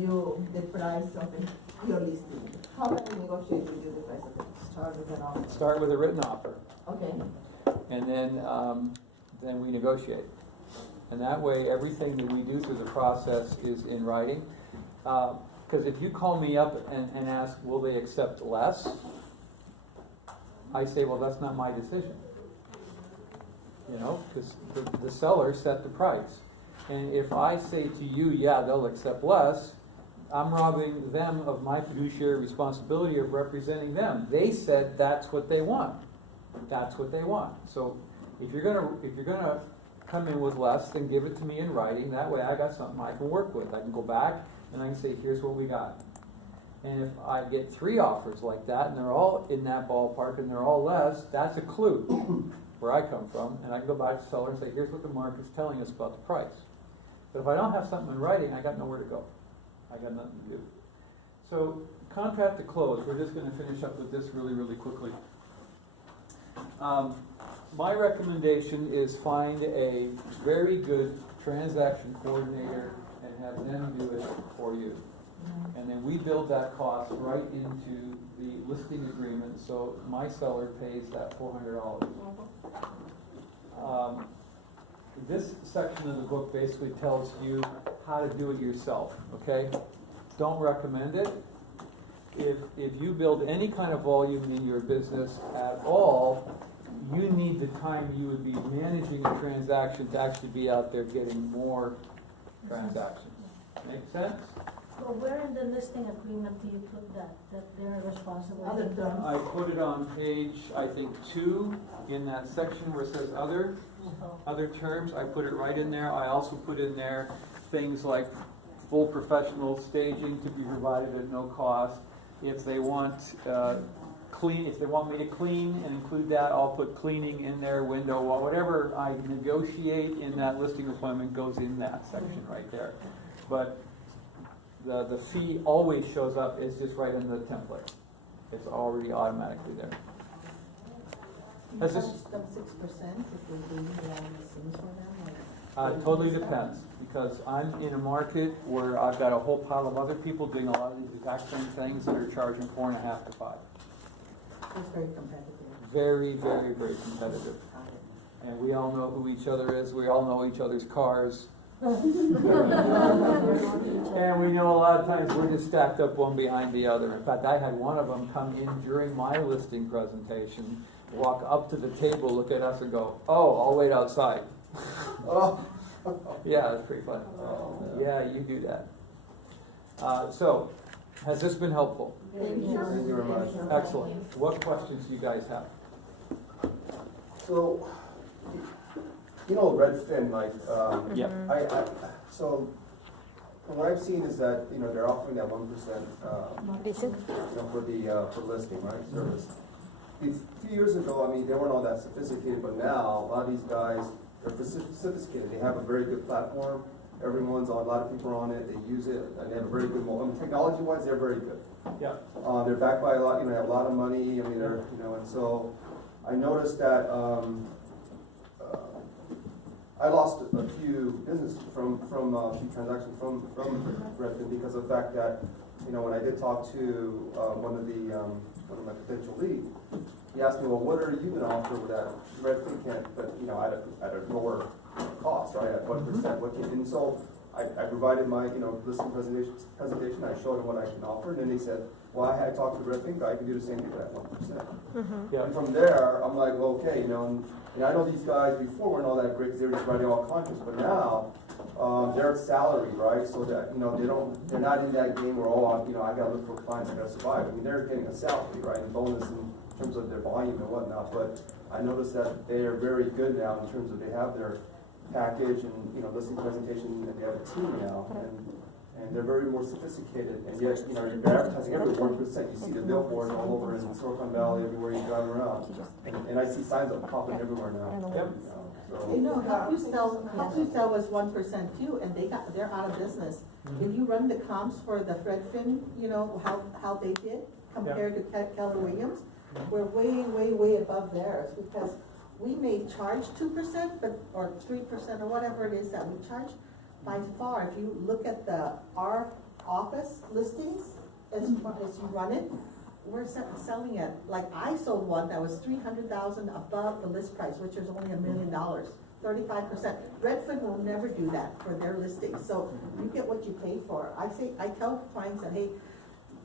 you the price of your listing. How can we negotiate with you the price of it? Start with an offer. Start with a written offer, Okay. and then we negotiate. And that way, everything that we do through the process is in writing. Because if you call me up and ask, will they accept less? I say, well, that's not my decision. You know, because the seller set the price. And if I say to you, yeah, they'll accept less, I'm robbing them of my fiduciary responsibility of representing them. They said that's what they want. That's what they want. So if you're gonna come in with less, then give it to me in writing. That way I got something I can work with. I can go back and I can say, here's what we got. And if I get 3 offers like that, and they're all in that ballpark, and they're all less, that's a clue where I come from. And I can go back to the seller and say, here's what the market's telling us about the price. But if I don't have something in writing, I got nowhere to go. I got nothing to do. So contract to close. We're just going to finish up with this really, really quickly. My recommendation is find a very good transaction coordinator and have them do it for you. And then we build that cost right into the listing agreement, so my seller pays that $400. This section of the book basically tells you how to do it yourself, okay? Don't recommend it. If you build any kind of volume in your business at all, you need the time you would be managing a transaction to actually be out there getting more transactions. Make sense? So where in the listing agreement do you put that they're responsible? Other terms. I put it on page, I think, 2 in that section where it says other terms. I put it right in there. I also put in there things like full professional staging to be provided at no cost. If they want if they want me to clean and include that, I'll put cleaning in there, window wall, whatever I negotiate in that listing appointment goes in that section right there. But the fee always shows up, it's just right in the template. It's already automatically there. You charge them 6% if we're doing the listings for them? Or Totally depends, because I'm in a market where I've got a whole pile of other people doing a lot of these exact same things that are charging 4.5 to 5. it's very competitive. Very, very, very competitive. Got it. And we all know who each other is. We all know each other's cars. And we know a lot of times we're just stacked up one behind the other. In fact, I had one of them come in during my listing presentation, walk up to the table, look at us and go, oh, I'll wait outside. Oh. Yeah, it's pretty fun. Yeah, you do that. So, has this been helpful? Thank you. Thank you very much. Excellent. What questions do you guys have? So, you know, Redfin, like, Yep. So, from what I've seen is that, you know, they're offering that 1%, you know, for listing, right, service. A few years ago, I mean, they weren't all that sophisticated, but now, a lot of these guys, they're sophisticated. They have a very good platform. Everyone's on, a lot of people are on it, they use it, and they have a very good, technology-wise, they're very good. Yeah. They're backed by a lot, you know, have a lot of money, I mean, they're, you know, and so I noticed that, I lost a few business from a few transactions from Redfin because of the fact that, you know, when I did talk to one of my potential leads, he asked me, well, what are you going to offer that Redfin can't, but, you know, at a lower cost, right, at 1%, what can, and so I provided my, you know, listing presentation, I showed them what I can offer, and then they said, well, I talked to the Redfin guy, I can do the same thing for that 1%. Yeah. And from there, I'm like, well, okay, you know, and I know these guys before weren't all that great because they were just writing all contracts, but now they're salary, right? So that, you know, they're not in that game where, oh, you know, I gotta look for clients, I gotta survive. I mean, they're getting a salary, right, and bonus in terms of their volume and whatnot. But I noticed that they are very good now in terms of they have their package and, you know, listing presentation, and they have a team now, and they're very more sophisticated. And yet, you know, they're advertising everywhere. 1%. You see the billboards all over in Silicon Valley, everywhere you drive around, and I see signs of popping everywhere now. Yep. You know, Help You Sell was 1% too, and they're out of business. If you run the comps for the Redfin, you know, how they did compared to Keller Williams, we're way above theirs, because we may charge 2%, or 3% or whatever it is that we charge. By far, if you look at our office listings, as you run it, we're selling it, like I sold one that was 300,000 above the list price, which is only $1 million, 35%. Redfin will never do that for their listings, so you get what you pay for. I tell clients that, hey,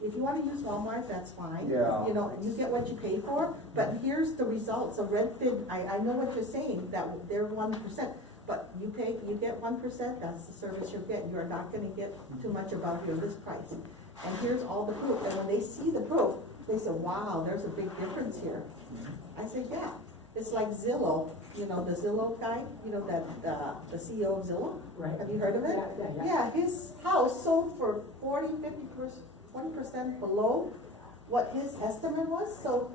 if you wanna use Walmart, that's fine. Yeah. You know, you get what you pay for, but here's the results of Redfin. I know what you're saying, that they're 1%, but you get 1%, that's the service you'll get. You're not gonna get too much above your list price. And here's all the proof, and when they see the proof, they say, wow, there's a big difference here. I said, yeah, it's like Zillow, you know, the Zillow guy, you know, that, the CEO of Zillow? Right. Have you heard of it? Yeah. Yeah, his house sold for 20% below what his estimate was, so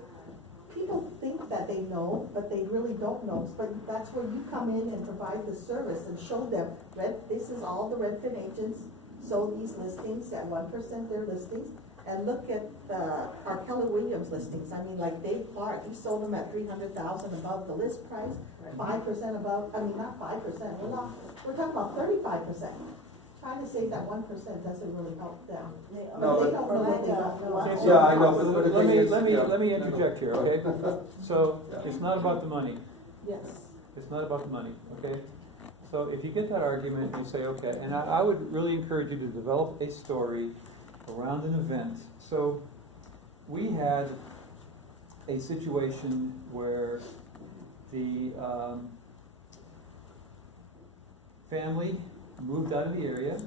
people think that they know, but they really don't know. But that's where you come in and provide the service and show them, this is all the Redfin agents sold these listings at 1% their listings. And look at our Keller Williams listings. I mean, like Dave Clark, he sold them at 300,000 above the list price, 5% above. I mean, not 5%. We're talking about 35%. Trying to say that 1% doesn't really help them. No, They don't know what they don't know. Okay, so Yeah, I know, but the thing is, yeah. let me interject here, okay? So, it's not about the money. Yes. It's not about the money, okay? So if you get that argument, you say, okay, and I would really encourage you to develop a story around an event. So we had a situation where the family moved out of the area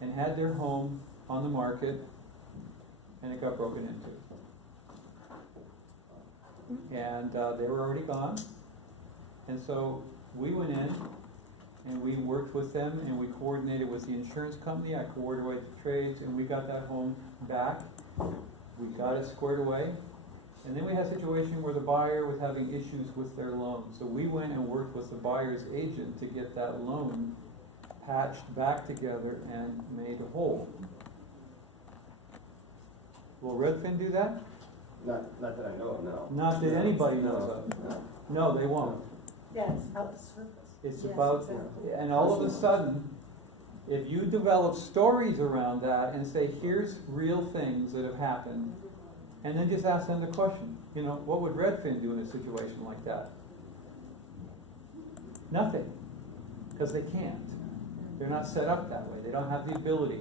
and had their home on the market, and it got broken into. And they were already gone. And so we went in and we worked with them and we coordinated with the insurance company. I coordinated the trades and we got that home back. We got it squared away. And then we had a situation where the buyer was having issues with their loan. So we went and worked with the buyer's agent to get that loan patched back together and made whole. Will Redfin do that? Not that I know of, no. Not that anybody knows of. No, they won't. Yeah, it's out the surface. It's Yes, about, exactly. and all of a sudden, if you develop stories around that and say, here's real things that have happened, and then just ask them the question, you know, what would Redfin do in a situation like that? Nothing, because they can't. They're not set up that way. They don't have the ability.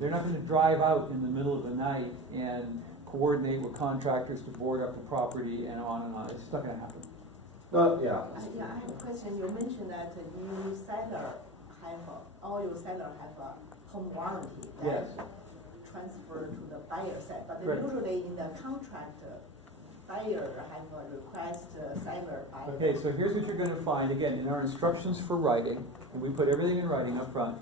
They're not going to drive out in the middle of the night and coordinate with contractors to board up the property and on and on. It's not going to happen. No, yeah. Yeah, I have a question. You mentioned that you seller all your seller have a home warranty Yes. that transfer to the buyer side, but Correct. usually in the contract, buyer have a request seller buy. Okay, so here's what you're going to find, again, in our instructions for writing, and we put everything in writing up front.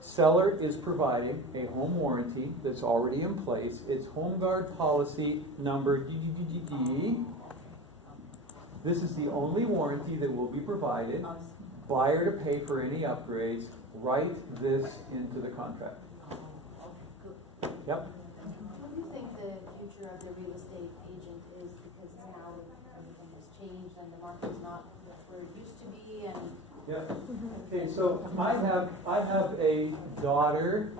Seller is providing a home warranty that's already in place. It's HomeGuard policy number DDDD. This is the only warranty that will be provided. Buyer to pay for any upgrades. Write this into the contract. Yep. What do you think the future of the real estate agent is, because now everything has changed and the market is not where it used to be, and Yep. Okay, so I have a daughter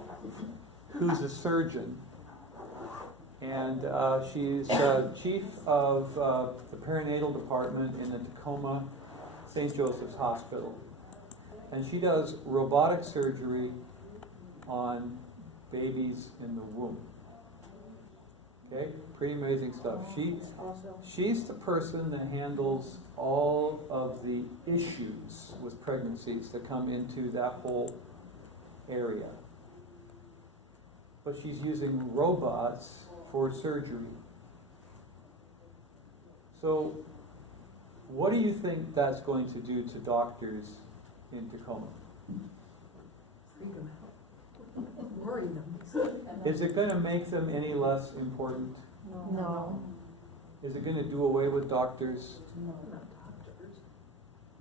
who's a surgeon, and she's chief of the perinatal department in the Tacoma St. Joseph's Hospital, and she does robotic surgery on babies in the womb. Okay, pretty amazing stuff. She's the person that handles all of the issues with pregnancies that come into that whole area. But she's using robots for surgery. So, what do you think that's going to do to doctors in Tacoma? Freedom. Worry them. Is it going to make them any less important? No. Is it going to do away with doctors? Not doctors.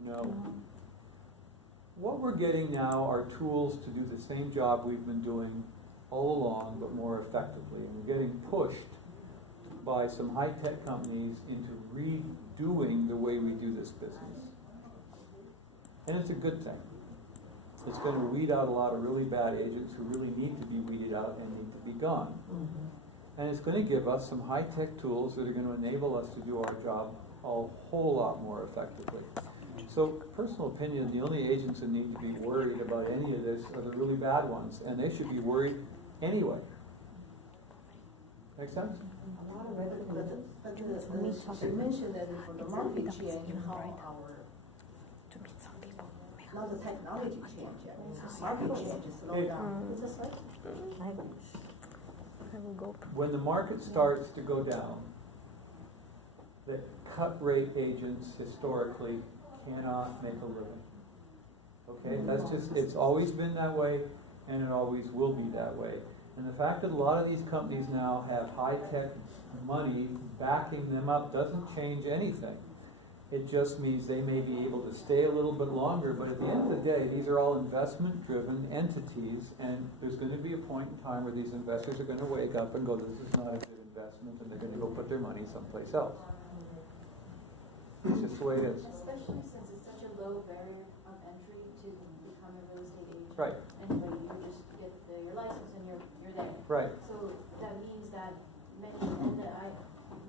No. What we're getting now are tools to do the same job we've been doing all along, but more effectively. And we're getting pushed by some high-tech companies into redoing the way we do this business. And it's a good thing. It's going to weed out a lot of really bad agents who really need to be out and need to be gone. And it's gonna give us some high-tech tools that are gonna enable us to do our job a whole lot more effectively. So, personal opinion, the only agents that need to be worried about any of this are the really bad ones, and they should be worried anyway. Make sense? But she mentioned that for the market change, how our, not the technology change, market change is slow down. It's just like, When the market starts to go down, the cut rate agents historically cannot make a living. Okay, that's just, it's always been that way, and it always will be that way. And the fact that a lot of these companies now have high-tech money backing them up doesn't change anything. It just means they may be able to stay a little bit longer, but at the end of the day, these are all investment-driven entities, and there's going to be a point in time where these investors are going to wake up and go, this is not a good investment, and they're going to go put their money someplace else. It's just the way it is. Especially since it's such a low barrier of entry to become a real estate agent. Right. Anybody, you just get your license and you're there. Right. So that means that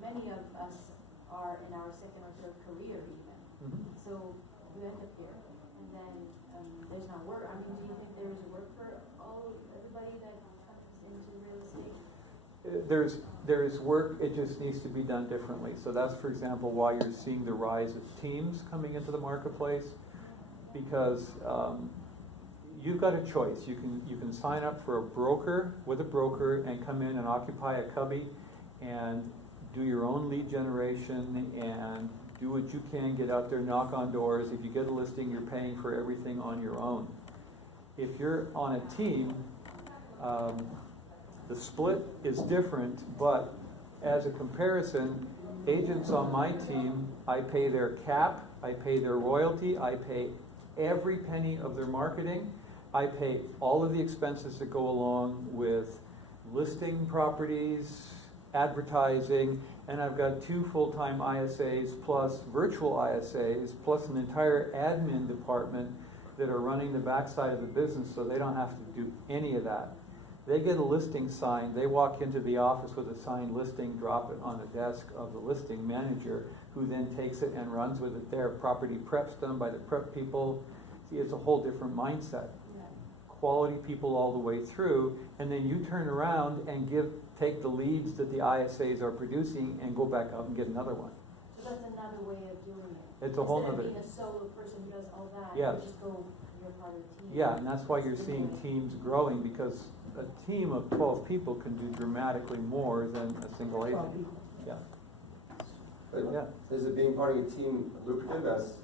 many of us are in our second or third career even. So you end up here, and then there's not work. I mean, do you think there is work for everybody that comes into real estate? There is work, it just needs to be done differently. So that's, for example, why you're seeing the rise of teams coming into the marketplace, because you've got a choice. You can sign up for a broker with a broker and come in and occupy a cubby and do your own lead generation and do what you can, get out there, knock on doors. If you get a listing, you're paying for everything on your own. If you're on a team, the split is different, but as a comparison, agents on my team, I pay their cap, I pay their royalty, I pay every penny of their marketing, I pay all of the expenses that go along with listing properties, advertising, and I've got 2 full-time ISAs plus virtual ISAs plus an entire admin department that are running the backside of the business, so they don't have to do any of that. They get a listing signed, they walk into the office with a signed listing, drop it on the desk of the listing manager, who then takes it and runs with it there. Property prep's done by the prep people. See, it's a whole different mindset. Quality people all the way through, and then you turn around and take the leads that the ISAs are producing and go back out and get another one. So that's another way of doing it. It's a whole Instead nother. of being a solo person who does all that, Yes. you just go, you're part of the team. Yeah, and that's why you're seeing teams growing, because a team of 12 people can do dramatically more than a single agent. Yeah. But Yeah. is it being part of a team lucrative as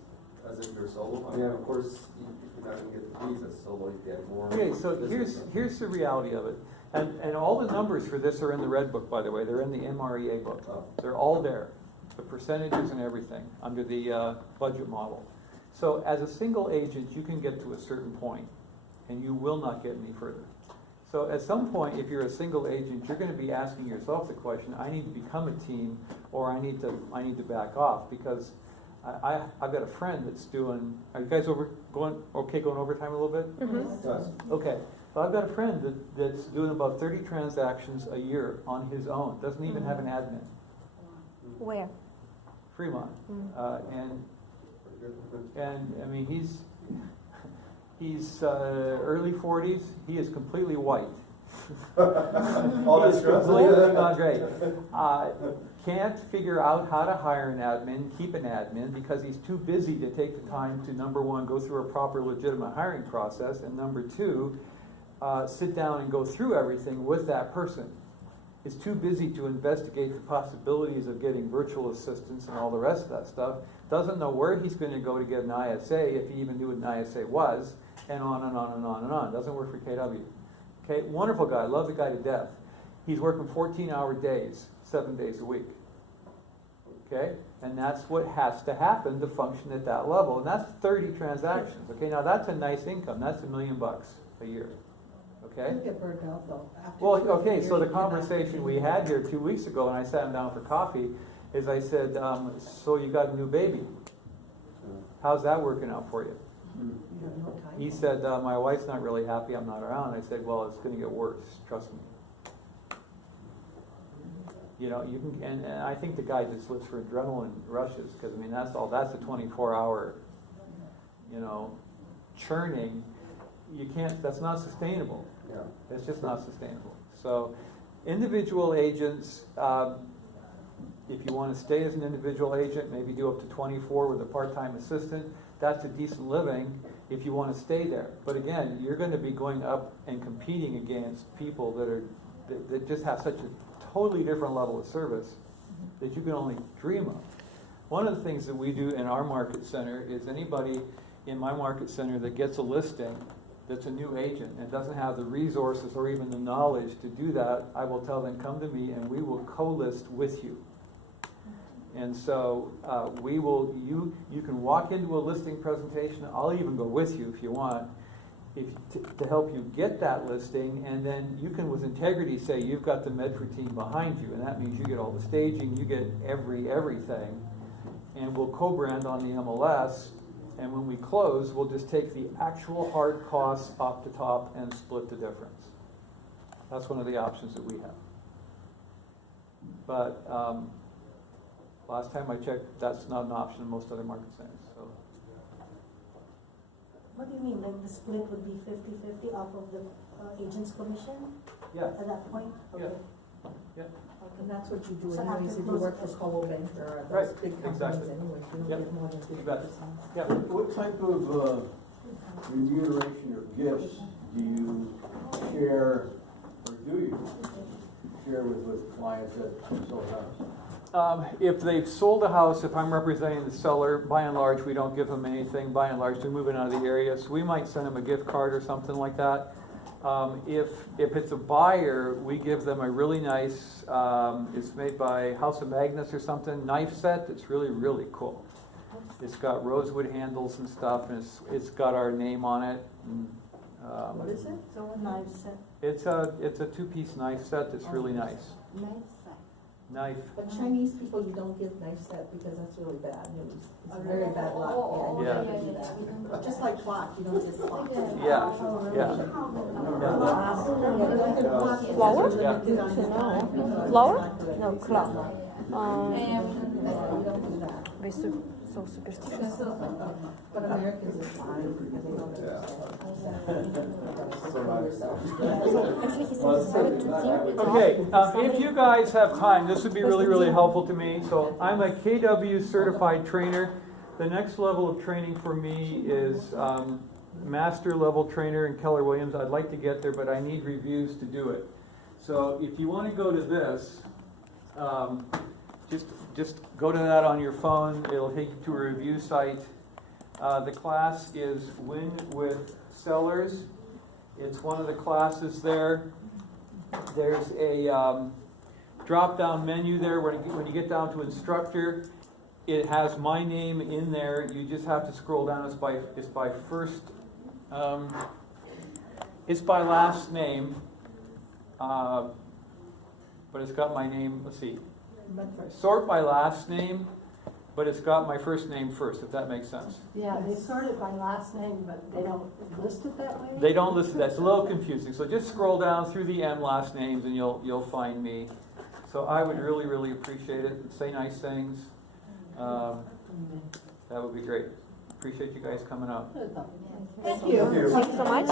if you're solo? I mean, of course, if you're not gonna get the fees as solo, you get more. Okay, so business. here's the reality of it. And all the numbers for this are in the Red Book, by the way. They're in the MREA book. Oh. They're all there. The percentages and everything under the budget model. So as a single agent, you can get to a certain point, and you will not get any further. So at some point, if you're a single agent, you're going to be asking yourself the question, I need to become a team, or I need to back off, because I've got a friend that's doing, are you guys going overtime a little bit? Yes. Okay, well, I've got a friend that's doing about 30 transactions a year on his own, doesn't even have an admin. Where? Fremont. And I mean, he's early 40s, he is completely white. All He that is stress? completely not great. Can't figure out how to hire an admin, keep an admin, because he's too busy to take the time to, number one, go through a proper legitimate hiring process, and number two, sit down and go through everything with that person. Is too busy to investigate the possibilities of getting virtual assistants and all the rest of that stuff. Doesn't know where he's going to go to get an ISA, if he even knew what an ISA was, and on and on and on and on. Doesn't work for KW. Okay, wonderful guy, love the guy to death. He's working 14-hour days, 7 days a week. Okay, and that's what has to happen to function at that level, and that's 30 transactions. Okay, now that's a nice income. That's $1 million a year. Okay. You get burned out though. After Well, 2 or 3 okay, years, so the you cannot conversation continue. we had here 2 weeks ago, and I sat him down for coffee, is I said, so you got a new baby. How's that working out for you? You have no time. He said, my wife's not really happy I'm not around. I said, well, it's gonna get worse, trust me. You know, you can, and I think the guy just lives for adrenaline rushes, because I mean, that's a 24-hour, you know, churning. You can't, that's not sustainable. Yeah. It's just not sustainable. So, individual agents, if you want to stay as an individual agent, maybe do up to 24 with a part-time assistant, that's a decent living if you want to stay there. But again, you're going to be going up and competing against people that just have such a totally different level of service that you can only dream of. One of the things that we do in our market center is anybody in my market center that gets a listing that's a new agent and doesn't have the resources or even the knowledge to do that, I will tell them, come to me and we will co-list with you. And so we will, you can walk into a listing presentation, I'll even go with you if you want, to help you get that listing, and then you can with integrity say you've got the Medford team behind you, and that means you get all the staging, you get everything, and we'll co-brand on the MLS, and when we close, we'll just take the actual hard costs off the top and split the difference. That's one of the options that we have. But last time I checked, that's not an option in most other market centers. So. What do you mean, like the split would be 50-50 off of the agent's commission Yeah. at that point? Yeah. Okay. Yeah. And that's what you do So anyways, after if you work for close- Coldwell Banker or Right, those big companies exactly. anyways, you don't Yep. get more than You bet. 50%. Yeah. What type of remuneration or gifts do you share, or do you share with clients that sell houses? If they've sold a house, if I'm representing the seller, by and large, we don't give them anything. By and large, they're moving out of the area, so we might send them a gift card or something like that. If it's a buyer, we give them a really nice, it's made by House of Magnus or something, knife set that's really, really cool. It's got rosewood handles and stuff, and it's got our name on it. And, What is it? So what knife set? it's a two-piece knife set that's really nice. Nice side. Knife. But Chinese people, you don't give knife set because that's really bad news. It's very bad luck. Oh, Yeah. yeah, we don't do Just that. like clock, you don't get clock. Yeah, yeah. Flour? Yeah. Good to know. Flour? No, clock. We don't do that. We're so superstitious. But Americans are fine because they don't Actually, he said he started to think Okay, if you guys have time, this would be really, really helpful to me. So I'm a KW certified trainer. The next level of training for me is master level trainer in Keller Williams. I'd like to get there, but I need reviews to do it. So if you want to go to this, just go to that on your phone. It'll take you to a review site. The class is Win with Sellers. It's one of the classes there. There's a drop-down menu there. When you get down to instructor, it has my name in there. You just have to scroll down. It's by first. It's by last name, but it's got my name. Let's see. Sort by last name, but it's got my first name first, if that makes sense. Yeah, they sort it by last name, but they don't list it that way? They don't list that. It's a little confusing. So just scroll down through the M last names and you'll find me. So I would really, really appreciate it. Say nice things. That would be great. Appreciate you guys coming out. Thank you. Thank you so much.